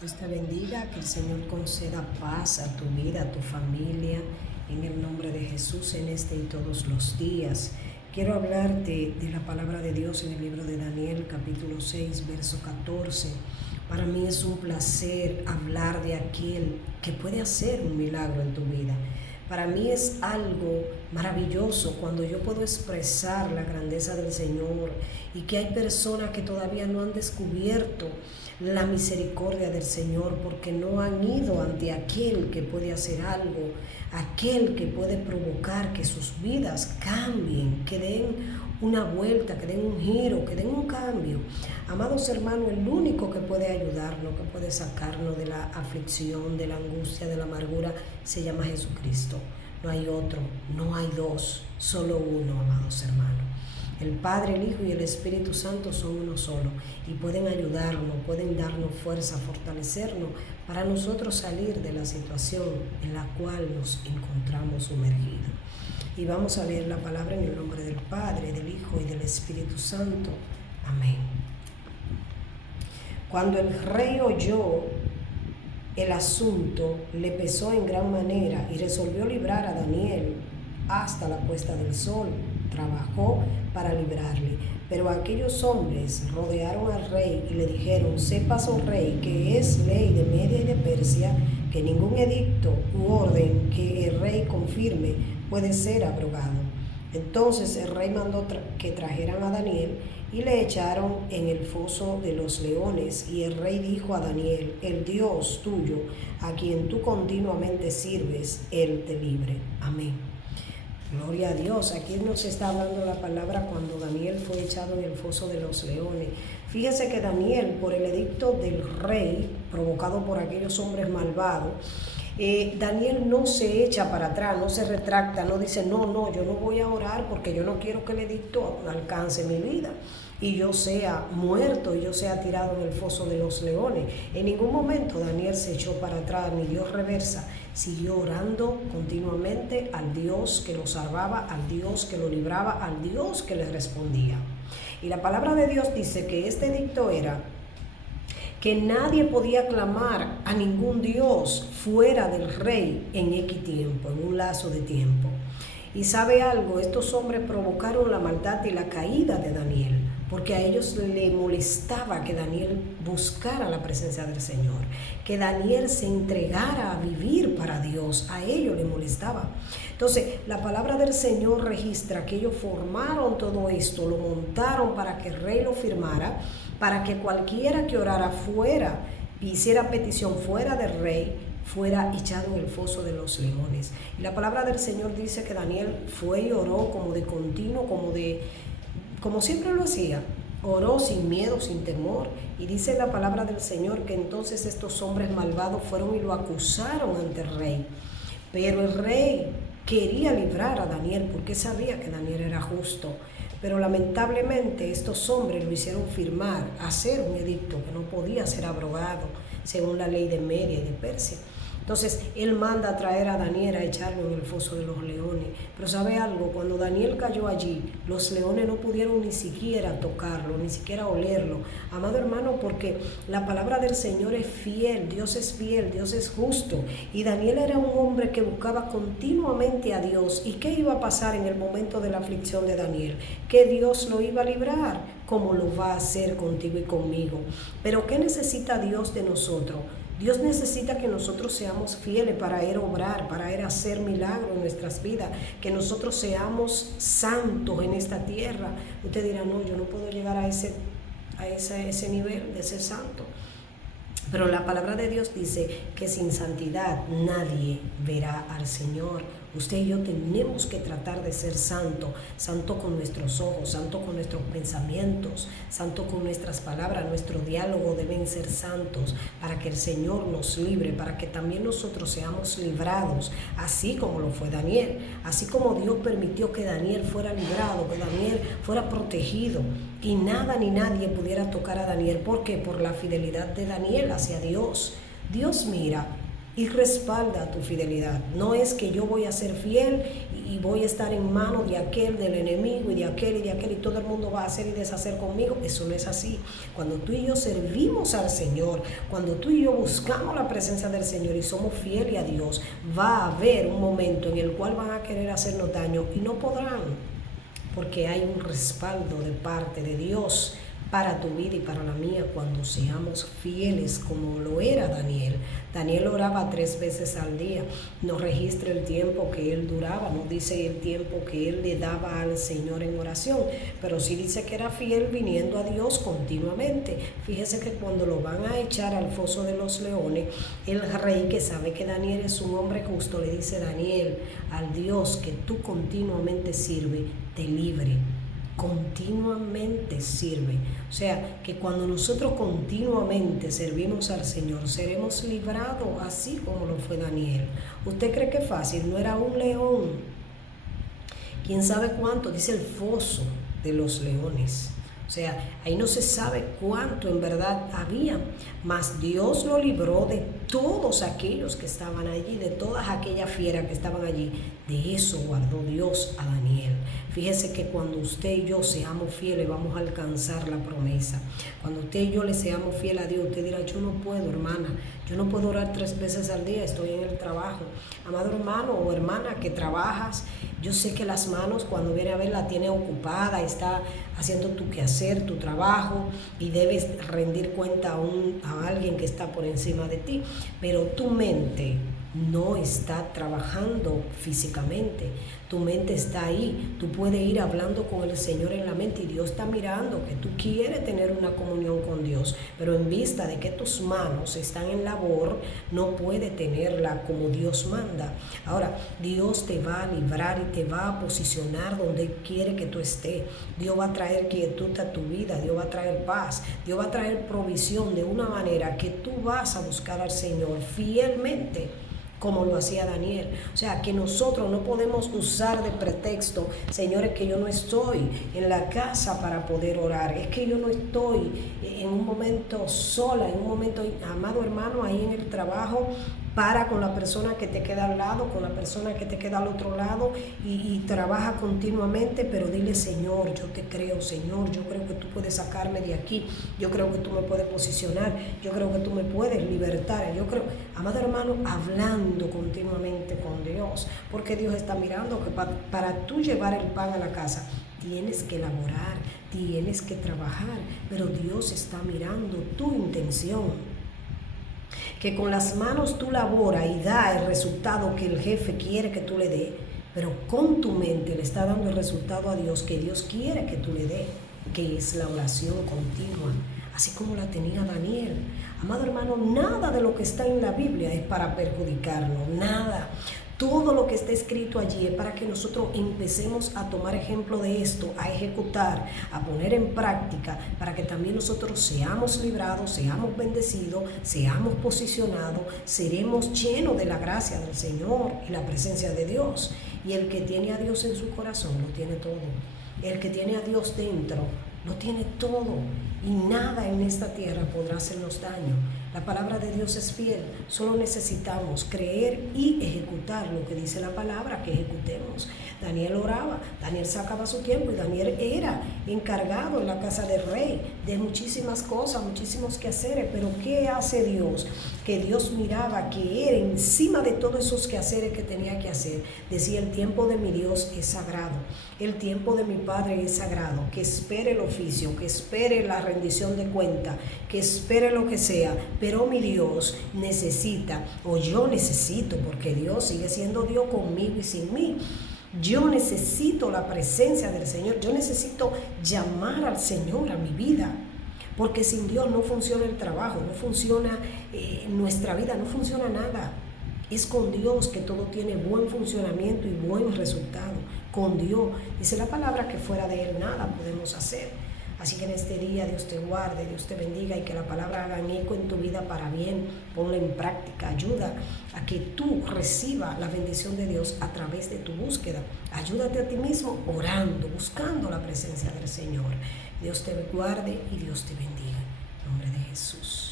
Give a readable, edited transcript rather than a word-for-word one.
Dios te bendiga, que el Señor conceda paz a tu vida, a tu familia, en el nombre de Jesús, en este y todos los días. Quiero hablarte de la palabra de Dios en el libro de Daniel, capítulo 6, verso 14. Para mí es un placer hablar de aquel que puede hacer un milagro en tu vida. Para mí es algo maravilloso cuando yo puedo expresar la grandeza del Señor y que hay personas que todavía no han descubierto la misericordia del Señor porque no han ido ante aquel que puede hacer algo, aquel que puede provocar que sus vidas cambien, que den una vuelta, que den un giro, que den un cambio. Amados hermanos, el único que puede ayudarnos, que puede sacarnos de la aflicción, de la angustia, de la amargura, se llama Jesucristo. No hay otro, no hay dos, solo uno, amados hermanos. El Padre, el Hijo y el Espíritu Santo son uno solo y pueden ayudarnos, pueden darnos fuerza, fortalecernos para nosotros salir de la situación en la cual nos encontramos sumergidos. Y vamos a leer la palabra en el nombre del Padre, del Hijo y del Espíritu Santo. Amén. Cuando el rey oyó el asunto, le pesó en gran manera y resolvió librar a Daniel hasta la puesta del sol. Trabajó para librarle. Pero aquellos hombres rodearon al rey y le dijeron: sepas, oh rey, que es ley de Media y de Persia que ningún edicto u orden que el rey confirme puede ser abrogado. Entonces el rey mandó que trajeran a Daniel y le echaron en el foso de los leones. Y el rey dijo a Daniel: el Dios tuyo, a quien tú continuamente sirves, él te libre. Amén. Gloria a Dios. Aquí nos está hablando la palabra cuando Daniel fue echado en el foso de los leones. Fíjese que Daniel, por el edicto del rey, provocado por aquellos hombres malvados, Daniel no se echa para atrás, no se retracta, no dice: no, yo no voy a orar porque yo no quiero que el edicto alcance mi vida y yo sea muerto y yo sea tirado en el foso de los leones. En ningún momento Daniel se echó para atrás ni dio reversa. Siguió orando continuamente al Dios que lo salvaba, al Dios que lo libraba, al Dios que le respondía. Y la palabra de Dios dice que este edicto era que nadie podía clamar a ningún Dios fuera del rey en X tiempo, en un lazo de tiempo. Y sabe algo, estos hombres provocaron la maldad y la caída de Daniel, porque a ellos le molestaba que Daniel buscara la presencia del Señor, que Daniel se entregara a vivir para Dios, a ellos le molestaba. Entonces, la palabra del Señor registra que ellos formaron todo esto, lo montaron para que el rey lo firmara, para que cualquiera que orara fuera, hiciera petición fuera del rey, fuera echado en el foso de los leones. Y la palabra del Señor dice que Daniel fue y oró como de continuo, como siempre lo hacía. Oró sin miedo, sin temor. Y dice la palabra del Señor que entonces estos hombres malvados fueron y lo acusaron ante el rey. Pero el rey quería librar a Daniel porque sabía que Daniel era justo. Pero lamentablemente estos hombres lo hicieron firmar, hacer un edicto que no podía ser abrogado según la ley de Media y de Persia. Entonces él manda a traer a Daniel a echarlo en el foso de los leones. Pero ¿sabe algo? Cuando Daniel cayó allí, los leones no pudieron ni siquiera tocarlo, ni siquiera olerlo. Amado hermano, porque la palabra del Señor es fiel, Dios es justo. Y Daniel era un hombre que buscaba continuamente a Dios. ¿Y qué iba a pasar en el momento de la aflicción de Daniel? Que Dios lo iba a librar, como lo va a hacer contigo y conmigo. Pero ¿qué necesita Dios de nosotros? Dios necesita que nosotros seamos fieles para Él obrar, para Él hacer milagros en nuestras vidas, que nosotros seamos santos en esta tierra. Usted dirá: no, yo no puedo llegar a ese nivel de ser santo. Pero la palabra de Dios dice que sin santidad nadie verá al Señor. Usted y yo tenemos que tratar de ser santo con nuestros ojos, santo con nuestros pensamientos, santo con nuestras palabras. Nuestro diálogo deben ser santos para que el Señor nos libre, para que también nosotros seamos librados, así como lo fue Daniel, así como Dios permitió que Daniel fuera librado, que Daniel fuera protegido y nada ni nadie pudiera tocar a Daniel. ¿Por qué? Por la fidelidad de Daniel hacia Dios. Dios mira y respalda tu fidelidad. No es que yo voy a ser fiel y voy a estar en manos de aquel, del enemigo y de aquel y todo el mundo va a hacer y deshacer conmigo. Eso no es así. Cuando tú y yo servimos al Señor, cuando tú y yo buscamos la presencia del Señor y somos fieles a Dios, va a haber un momento en el cual van a querer hacernos daño y no podrán, porque hay un respaldo de parte de Dios para tu vida y para la mía cuando seamos fieles como lo era Daniel. Daniel oraba 3 veces al día. No registra el tiempo que él duraba, no dice el tiempo que él le daba al Señor en oración, pero sí dice que era fiel viniendo a Dios continuamente. Fíjese que cuando lo van a echar al foso de los leones, el rey, que sabe que Daniel es un hombre justo, le dice: Daniel, al Dios que tú continuamente sirves, te libre. Continuamente sirve. O sea, que cuando nosotros continuamente servimos al Señor, seremos librados así como lo fue Daniel. ¿Usted cree que es fácil? No era un león. ¿Quién sabe cuánto? Dice el foso de los leones. O sea, ahí no se sabe cuánto en verdad había, mas Dios lo libró de todos aquellos que estaban allí, de todas aquellas fieras que estaban allí. De eso guardó Dios a Daniel. Fíjese que cuando usted y yo seamos fieles, vamos a alcanzar la promesa. Cuando usted y yo le seamos fieles a Dios, usted dirá: yo no puedo, hermana, yo no puedo orar 3 veces al día, estoy en el trabajo. Amado hermano o hermana que trabajas, yo sé que las manos, cuando viene a ver, la tiene ocupada, está haciendo tu quehacer, tu trabajo, y debes rendir cuenta a alguien que está por encima de ti, pero tu mente no está trabajando físicamente, tu mente está ahí. Tú puedes ir hablando con el Señor en la mente y Dios está mirando que tú quieres tener una comunión con Dios, pero en vista de que tus manos están en labor, no puedes tenerla como Dios manda. Ahora, Dios te va a librar y te va a posicionar donde quiere que tú estés. Dios va a traer quietud a tu vida, Dios va a traer paz, Dios va a traer provisión de una manera que tú vas a buscar al Señor fielmente, como lo hacía Daniel. O sea, que nosotros no podemos usar de pretexto: señores, que yo no estoy en la casa para poder orar, es que yo no estoy en un momento sola, en un momento, amado hermano, ahí en el trabajo. Para con la persona que te queda al lado, con la persona que te queda al otro lado, y trabaja continuamente, pero dile: Señor, yo te creo, Señor, yo creo que tú puedes sacarme de aquí, yo creo que tú me puedes posicionar, yo creo que tú me puedes libertar, yo creo, amado hermano, hablando continuamente con Dios, porque Dios está mirando que para tú llevar el pan a la casa, tienes que elaborar, tienes que trabajar, pero Dios está mirando tu intención. Que con las manos tú laboras y da el resultado que el jefe quiere que tú le dé, pero con tu mente le está dando el resultado a Dios que Dios quiere que tú le dé, que es la oración continua, así como la tenía Daniel. Amado hermano, nada de lo que está en la Biblia es para perjudicarnos, nada. Todo lo que está escrito allí es para que nosotros empecemos a tomar ejemplo de esto, a ejecutar, a poner en práctica, para que también nosotros seamos librados, seamos bendecidos, seamos posicionados, seremos llenos de la gracia del Señor y la presencia de Dios. Y el que tiene a Dios en su corazón lo tiene todo. El que tiene a Dios dentro lo tiene todo, y nada en esta tierra podrá hacernos daño. La palabra de Dios es fiel, solo necesitamos creer y ejecutar lo que dice la palabra que ejecutemos. Daniel oraba, Daniel sacaba su tiempo, y Daniel era encargado en la casa del rey de muchísimas cosas, muchísimos quehaceres. Pero ¿qué hace Dios? Que Dios miraba que era encima de todos esos quehaceres que tenía que hacer. Decía: el tiempo de mi Dios es sagrado, el tiempo de mi Padre es sagrado, que espere el oficio, que espere la rendición de cuenta, que espere lo que sea, pero mi Dios necesita, o yo necesito, porque Dios sigue siendo Dios conmigo y sin mí. Yo necesito la presencia del Señor, yo necesito llamar al Señor a mi vida, porque sin Dios no funciona el trabajo, no funciona nuestra vida, no funciona nada. Es con Dios que todo tiene buen funcionamiento y buen resultado. Con Dios, dice la palabra, que fuera de Él nada podemos hacer. Así que en este día Dios te guarde, Dios te bendiga, y que la palabra haga eco en tu vida para bien. Ponla en práctica, ayuda a que tú recibas la bendición de Dios a través de tu búsqueda. Ayúdate a ti mismo orando, buscando la presencia del Señor. Dios te guarde y Dios te bendiga. En nombre de Jesús.